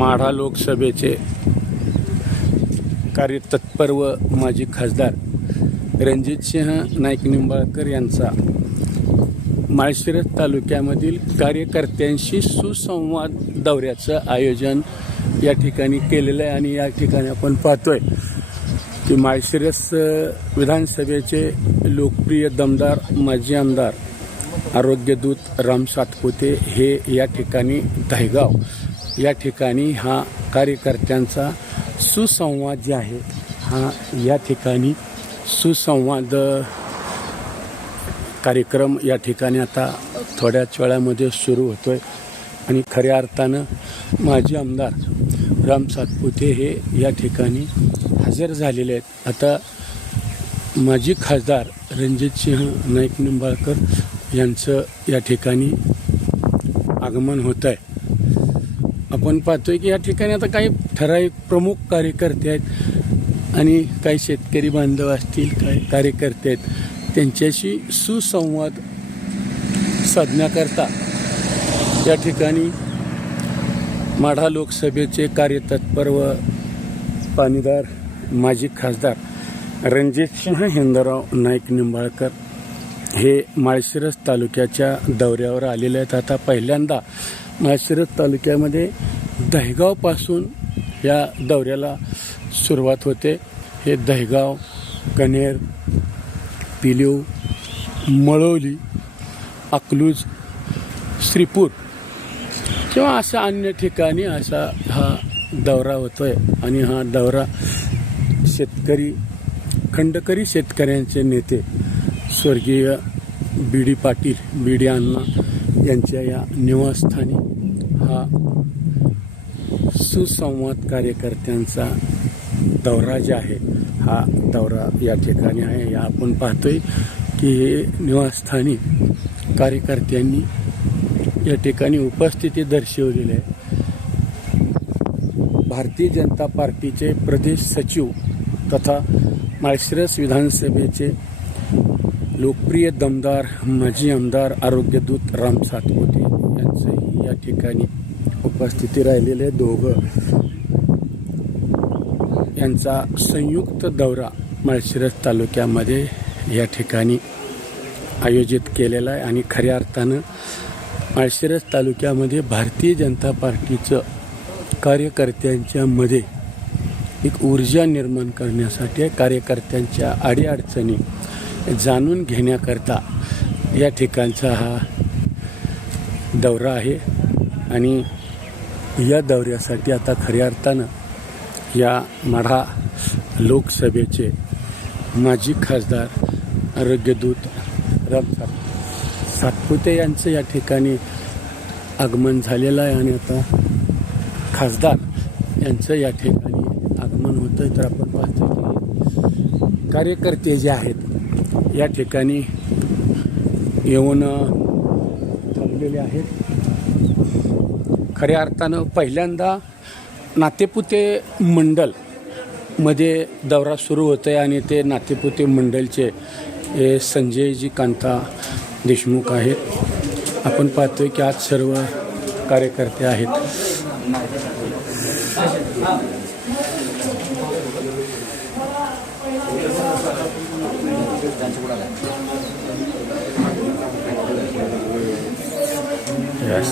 माढा लोकसभेचे कार्यतत्पर व माजी खासदार रणजितसिंह नाईक निंबाळकर यांचा माळशिरस तालुक्यामधील कार्यकर्त्यांशी सुसंवाद दौऱ्याचं आयोजन या ठिकाणी केलेलं आहे। आणि या ठिकाणी आपण पाहतोय की माळशिरस विधानसभेचे लोकप्रिय दमदार माजी आमदार आरोग्यदूत राम सातपुते हे या ठिकाणी दहेगाव या ठिकाणी हा कार्यकर्त्यांचा सुसंवाद जे आहे हा या ठिकाणी सुसंवाद कार्यक्रम या ठिकाणी आता थोड्याच वेळामध्ये सुरू होतोय। आणि खऱ्या अर्थानं माजी आमदार राम सातपुते हे या ठिकाणी हजर झालेले आहेत। आता माजी खासदार रणजितसिंह नाईक निंबाळकर यांचं या ठिकाणी आगमन होत आहे। आपण पाहतोय की या ठिकाणी आता काही ठराविक प्रमुख कार्यकर्ते आहेत आणि काही शेतकरी बांधव असतील, काही कार्यकर्ते आहेत, त्यांच्याशी सुसंवाद साधण्याकरता या ठिकाणी माढा लोकसभेचे कार्यतत्पर व पाणीदार माजी खासदार रणजितसिंह हिंदराव नाईक निंबाळकर हे माळशिरस तालुक्याच्या दौऱ्यावर आलेले आहेत। आता पहिल्यांदा माळशिरस तालुक्यामध्ये दहेगावपासून या दौऱ्याला सुरुवात होते। हे दहेगाव, कनेर, पिलीव, मळवली, अकलूज, श्रीपूर किंवा अशा अन्य ठिकाणी असा हा दौरा होतोय। आणि हा दौरा शेतकरी खंडकरी शेतकऱ्यांचे नेते स्वर्गीय बी.डी. पाटील, बी.डी. अण्णा यांच्या या निवासस्थानी हा सुसंवाद कार्यकर्त्यांचा दौरा जे आहे हा दौरा या ठिकाणी आहे। या आपण पाहतोय की हे निवासस्थानी कार्यकर्त्यांनी या ठिकाणी उपस्थिती दर्शवलेली आहे। भारतीय जनता पार्टीचे प्रदेश सचिव तथा माळशिरस विधानसभेचे लोकप्रिय दमदार माजी आमदार आरोग्यदूत राम सातपुते यांचंही या ठिकाणी उपस्थिती राहिलेले दोघं यांचा संयुक्त दौरा माळशिरस तालुक्यामध्ये या ठिकाणी आयोजित केलेला आहे। आणि खऱ्या अर्थानं माळशिरस तालुक्यामध्ये भारतीय जनता पार्टीचं कार्यकर्त्यांच्या मध्ये एक ऊर्जा निर्माण करण्यासाठी कार्यकर्त्यांच्या अडीअडचणी जाणून घेण्याकरता या ठिकाणचा हा दौरा आहे। आणि या दौऱ्यासाठी आता खऱ्या अर्थानं या माढा लोकसभेचे माजी खासदार आरोग्यदूत राम सातपुते यांचं या ठिकाणी आगमन झालेलं आहे। आणि आता खासदार यांचं या ठिकाणी आगमन होतं आहे। तर आपण पाहतो की कार्यकर्ते जे आहेत या ठिकाणी येऊन थांबलेले आहेत। खऱ्या अर्थानं पहिल्यांदा नातेपुते मंडलमध्ये दौरा सुरू होतो आहे आणि ते नातेपुते मंडलचे हे संजयजी कांता देशमुख आहेत। आपण पाहतोय की आज सर्व कार्यकर्ते आहेत। Yes.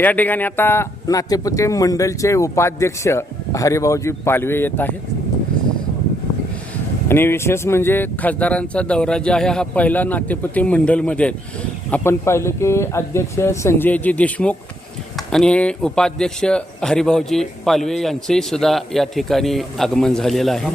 या ठिकाणी आता नातेपुते मंडलचे उपाध्यक्ष हरिभाऊजी पालवे येत आहेत। आणि विशेष म्हणजे खासदारांचा दौरा जे आहे हा पहिला नातेपुते मंडलमध्ये आहे। आपण पाहिलं की अध्यक्ष संजयजी देशमुख आणि उपाध्यक्ष हरिभाऊजी पालवे यांचेही सुद्धा या ठिकाणी आगमन झालेलं आहे।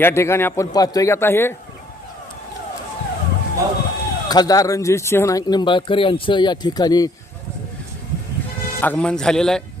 या ठिकाणी आपण पाहतोय की आता हे खासदार रणजितसिंह नाईक निंबाळकर यांचं या ठिकाणी आगमन झालेलं आहे.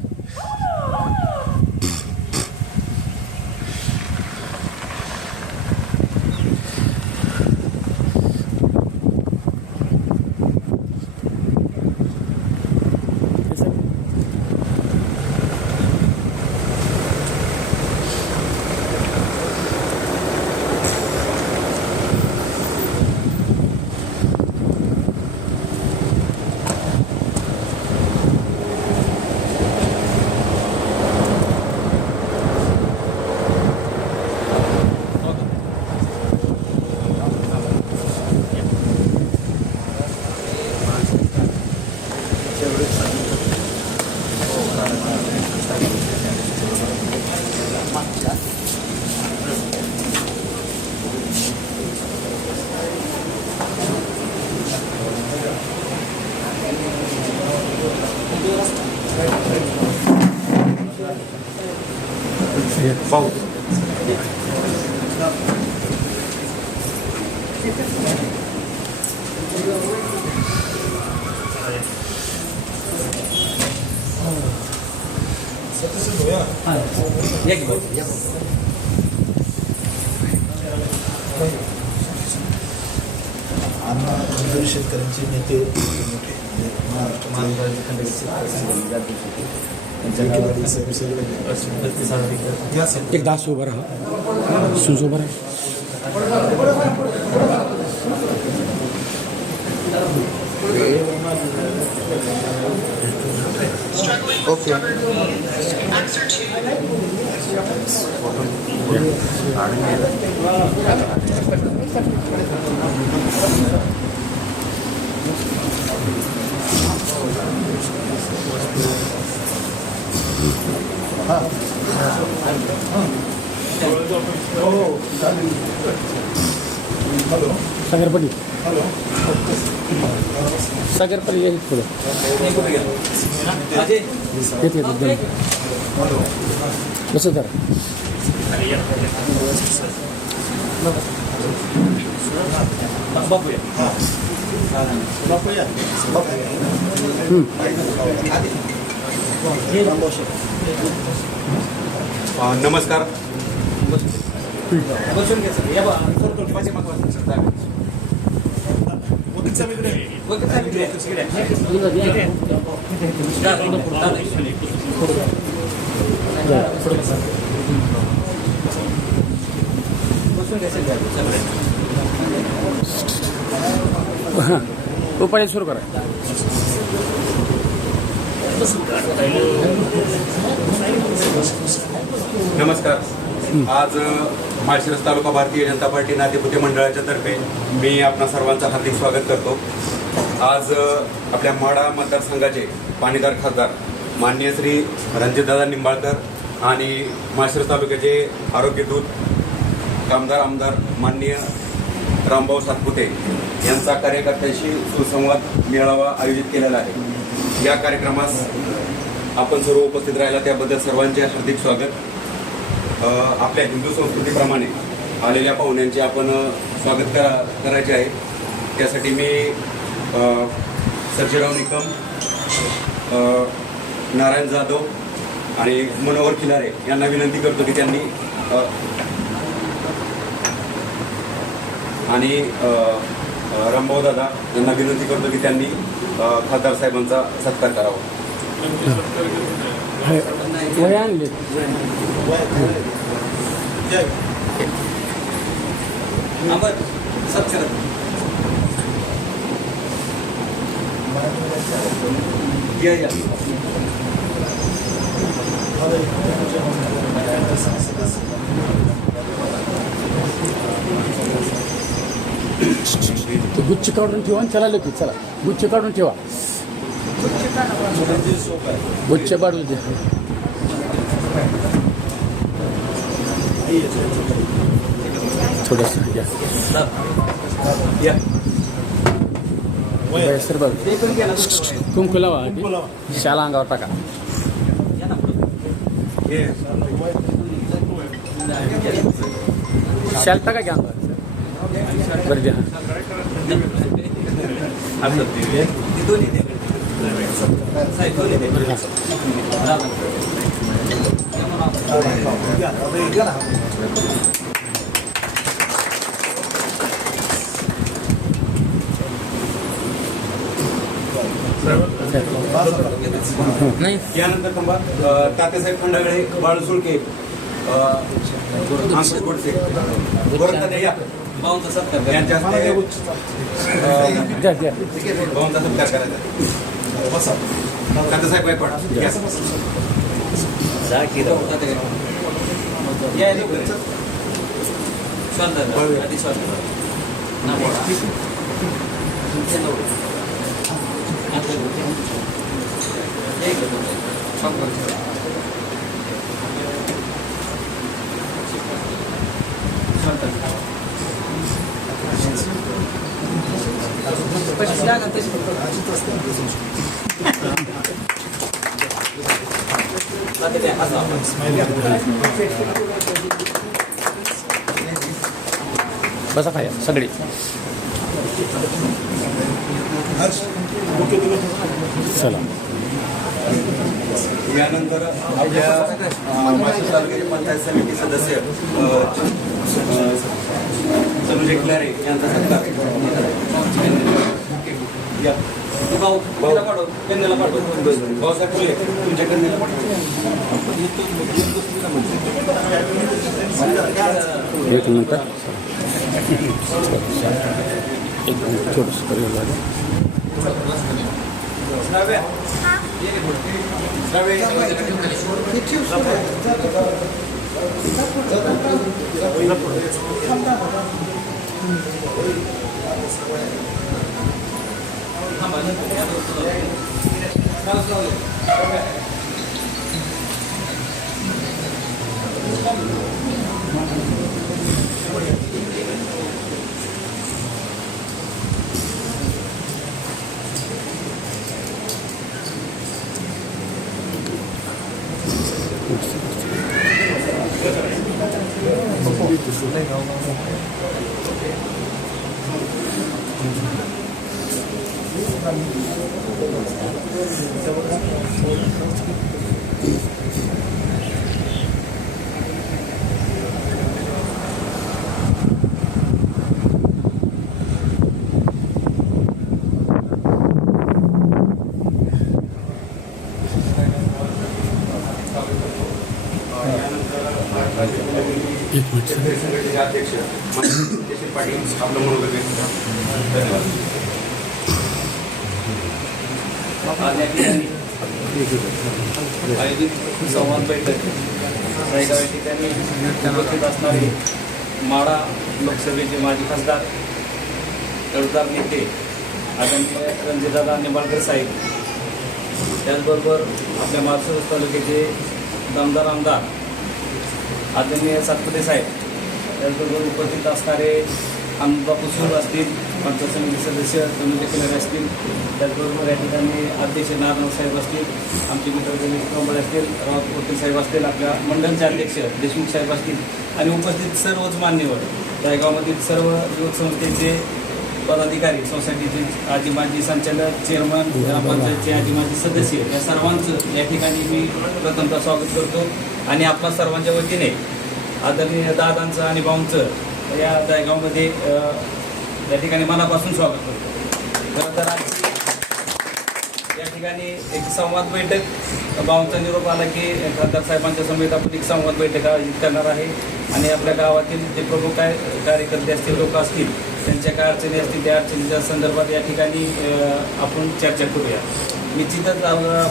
पाहू शेतकऱ्यांचे नेते एक 10 उभं राहा, सुज उभं राहा. ओके सागरपल्ली सागरपल्ली या पुढं येते कसं तर नमस्कार. हां उपाय सुरू करा. नमस्कार. आज माळशिरस तालुका भारतीय जनता पार्टी नातेपुते मंडळाच्या तर्फे मी आपणा सर्वांचं हार्दिक स्वागत करतो. आज आपल्या माढा मतदारसंघाचे पाणीदार खासदार माननीय श्री रणजितदादा निंबाळकर आणि माळशिरस तालुक्याचे आरोग्यदूत कामदार आमदार माननीय रामभाऊ सातपुते यांचा कार्यकर्त्यांशी सुसंवाद मेळावा आयोजित केलेला आहे. या कार्यक्रमास आपण सर्व उपस्थित राहिला त्याबद्दल सर्वांचे हार्दिक स्वागत. आपल्या हिंदू संस्कृतीप्रमाणे आलेल्या पाहुण्यांचे आपण स्वागत करायचे आहे. त्यासाठी मी सर्जेराव निकम, नारायण जाधव आणि मनोहर खिलारे यांना विनंती करतो की त्यांनी आणि रामभाऊ दादा यांना विनंती करतो की त्यांनी खासदार साहेबांचा सत्कार करावा. वह्या आणले गुच्छ काढून ठेवा आणि चला लगेच चला गुच्छ काढून ठेवा. गुच्छ काढून द्या. थोडंसं या सर बघ कुंकू लावा शाला अंगावर टाका. शाल टाका की अंगावर बरं द्या. यानंतर थांबा तात्यासाहेब खंडागळे, बाळू सुळके, अंकुश गोडसे, गोरखनाथ या भाऊंचा सत्कार यांच्या हस्ते भाऊंचा सत्कार करायचा. तात्यासाहेब गायकवाड या. बसा काय सगळे चला. यानंतर आपल्या माळशिरस तालुक्याचे पंचायत समिती सदस्य तनुजे क्लारे यांचा सत्कार. या. भाऊसाहेब फुले तुमच्या कन्याला एक मिनटं थोडंसं करूया. संघटनेचे अध्यक्ष जयश्री पाटील आपलं मनोगत व्यक्त करतात. धन्यवाद. आयोजित संवाद बैठक रायगाव या ठिकाणी उपस्थित असणारे माढा लोकसभेचे माजी खासदार तडदार नेते आदरणीय रणजितदादा निंबाळकर साहेब, त्याचबरोबर आपल्या माळशिरस तालुक्याचे दमदार आमदार आदरणीय सातपुते साहेब, त्याचबरोबर उपस्थित असणारे बापू सूर असतील, पंचायत समिती सदस्य तनुजे क्लारे असतील, त्याचबरोबर या ठिकाणी अध्यक्ष नारायण साहेब असतील, आमचे मित्र गणेश कंबळे असतील, रावत पोटे साहेब असतील, आपल्या मंडळाचे अध्यक्ष देशमुख साहेब असतील आणि उपस्थित सर्वच मान्यवर जळगावमधील सर्व युवक संस्थेचे पदाधिकारी, सोसायटीचे आजी माजी संचालक, चेअरमन, ग्रामपंचायतचे आजी माजी सदस्य, या सर्वांचं या ठिकाणी मी प्रथमतः स्वागत करतो आणि आपल्या सर्वांच्या वतीने आदरणीय दादांचं आणि भाऊंचं या जळगावमध्ये या ठिकाणी मनापासून स्वागत करतो. खरं तर या ठिकाणी एक संवाद बैठक भाऊंचा निरोप आला की खासदार साहेबांच्या समेत आपण एक संवाद बैठक आयोजित करणार आहे आणि आपल्या गावातील जे प्रमुख कार्यकर्ते असतील, लोक असतील, त्यांच्या काय अडचणी असतील त्या अडचणीच्या संदर्भात या ठिकाणी आपण चर्चा करूया. निश्चितच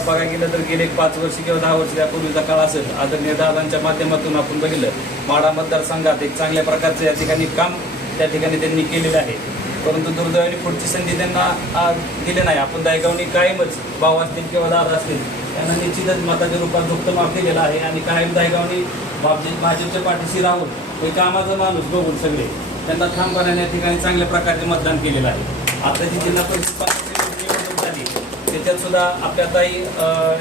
बघायला गेलं तर गेले 5 वर्ष किंवा 10 वर्ष त्यापूर्वीचा काळ असेल, आदरणीय दादांच्या माध्यमातून आपण बघितलं माढा मतदारसंघात एक चांगल्या प्रकारचं या ठिकाणी काम त्या ठिकाणी त्यांनी केलेलं आहे. परंतु दुर्दैवाने पुढची संधी त्यांना दिली नाही. आपण दायगावनी कायमच भाऊ असतील किंवा दादा असतील त्यांना निश्चितच मताच्या रूपात झुकतं माफ केलेलं आहे आणि कायम दायगावनी भाजपच्या पाठीशी राहून हे कामाचा माणूस बघून सगळे त्यांना ठामपणाने या ठिकाणी चांगल्या प्रकारचे मतदान केलेलं आहे. आता जी जिल्हा परिषद निवडणूक झाली त्याच्यात सुद्धा आपल्या ताई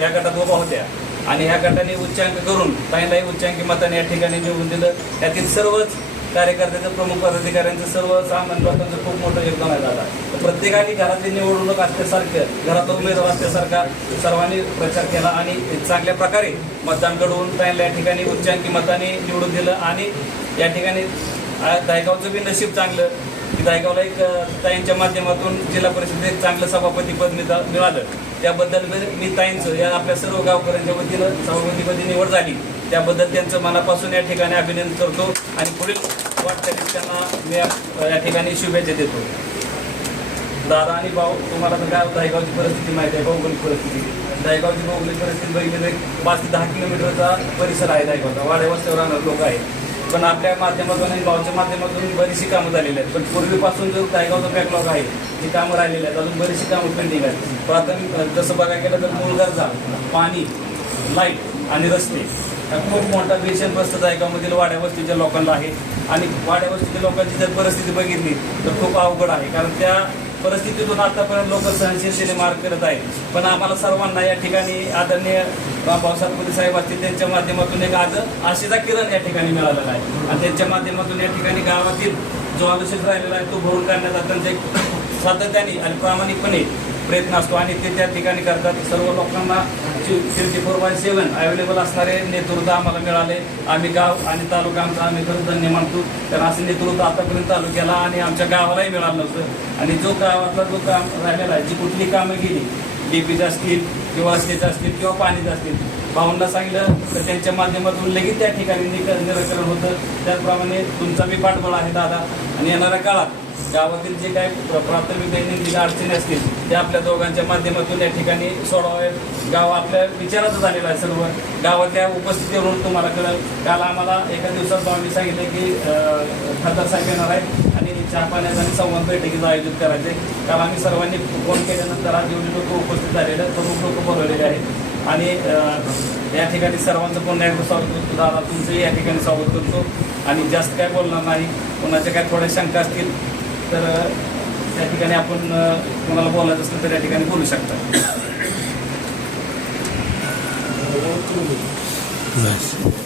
या गटात उभा होत्या आणि ह्या गटाने उच्चांक करून ताईलाही उच्चांकी मताने या ठिकाणी निवडून दिलं. त्यातील सर्वच कार्यकर्त्याचं, प्रमुख पदाधिकाऱ्यांचं, सर्वसामान्य लोकांचं खूप मोठं योगदान आहे दादा. प्रत्येकाने घरातली निवडणूक असल्यासारखं, घरात उमेदवार असल्यासारखा सर्वांनी प्रचार केला आणि चांगल्या प्रकारे मतदान घडवून त्यांना या ठिकाणी उच्चांकी मताने निवडून दिलं. आणि या ठिकाणी दायगावचं बी नशीब चांगलं की दायगावला एक ताईंच्या माध्यमातून जिल्हा परिषदेत एक चांगलं सभापतीपद मिळालं. त्याबद्दल मी ताईंचं या आपल्या सर्व गावकऱ्यांच्या वतीनं सभापतीपदी निवड झाली त्याबद्दल त्यांचं मनापासून या ठिकाणी अभिनंदन करतो आणि पुढील वाटचालीस त्यांना मी या ठिकाणी शुभेच्छा देतो. दादा आणि भाऊ, तुम्हाला तर काय दायगावची परिस्थिती माहिती आहे, भौगोलिक परिस्थिती. दायगावची भौगोलिक परिस्थिती बघितली तर 5 ते 10 किलोमीटरचा परिसर आहे दायगावचा. वाड्या वस्त्यावर राहणारे लोक आहेत. पण आपल्या माध्यमातून आणि गावच्या माध्यमातून बरीचशी कामं झालेली आहेत. पण पूर्वीपासून जो दायगावचा बॅकलॉग आहे ती कामं राहिलेली आहेत. अजून बरीचशी कामं पेंडिंग आहेत. प्राथमिक जसं बघायला गेलं तर मूळ गरजा, पाणी, लाईट आणि रस्ते हा खूप मोठा भीषणग्रस्त दायगावमधील वाड्या वस्तीच्या लोकांना आहे. आणि वाड्या वस्तीच्या लोकांची जर परिस्थिती बघितली तर खूप अवघड आहे. कारण त्या परिस्थितीतून आतापर्यंत लोक सहनशीलतेने मार्ग करत आहेत. पण आम्हाला सर्वांना या ठिकाणी आदरणीय भाऊसाहेब साहेब असतील त्यांच्या माध्यमातून एक आज आशेचा किरण या ठिकाणी मिळालेला आहे. आणि त्यांच्या माध्यमातून या ठिकाणी गावातील जो अवशेष राहिलेला आहे तो भरून काढण्याचा त्यांचा एक सातत्याने आणि प्रामाणिकपणे प्रयत्न असतो आणि ते त्या ठिकाणी करतात. सर्व लोकांना 24/7 अवेलेबल असणारे नेतृत्व आम्हाला मिळाले. आम्ही गाव आणि तालुका आमचा आम्ही खरंच धन्य मानतो. कारण असं नेतृत्व आतापर्यंत तालुक्याला आणि आमच्या गावालाही मिळालं नव्हतं. आणि जो गावातला जो काम राहिलेला आहे, जी कुठली कामं गेली, डीपीचं असतील किंवा रस्त्याचं असतील किंवा पाणीचं असतील, भाऊंना सांगितलं तर त्यांच्या माध्यमातून लगेच त्या ठिकाणी निराकरण होतं. त्याचप्रमाणे तुमचा मी पाठबळ आहे दादा. आणि येणाऱ्या काळात गावातील जे काही प्राथमिक दैनंदिन अडचणी असतील त्या आपल्या दोघांच्या माध्यमातून या ठिकाणी सोडवावे. गाव आपल्या विचाराचं झालेलं आहे. सर्व गावातल्या उपस्थितीवरून तुम्हाला कळेल. काल आम्हाला एका दिवसात भाऊंनी सांगितलं की खासदार साहेब येणार आहेत आणि चहा पाण्याचं आणि संवाद बैठकीचं आयोजित करायचे. काल आम्ही सर्वांनी फोन केल्यानंतर आज जेवढे लोक उपस्थित झालेले प्रमुख लोक बोलवलेले आहेत. आणि या ठिकाणी सर्वांचं पुन्हा एकदा स्वागत करतो. दादा तुमचंही या ठिकाणी स्वागत करतो. आणि जास्त काय बोलणार नाही. कोणाच्या काय थोड्या शंका असतील तर त्या ठिकाणी आपण कोणाला बोलायचं असेल तर या ठिकाणी बोलू शकता. बस.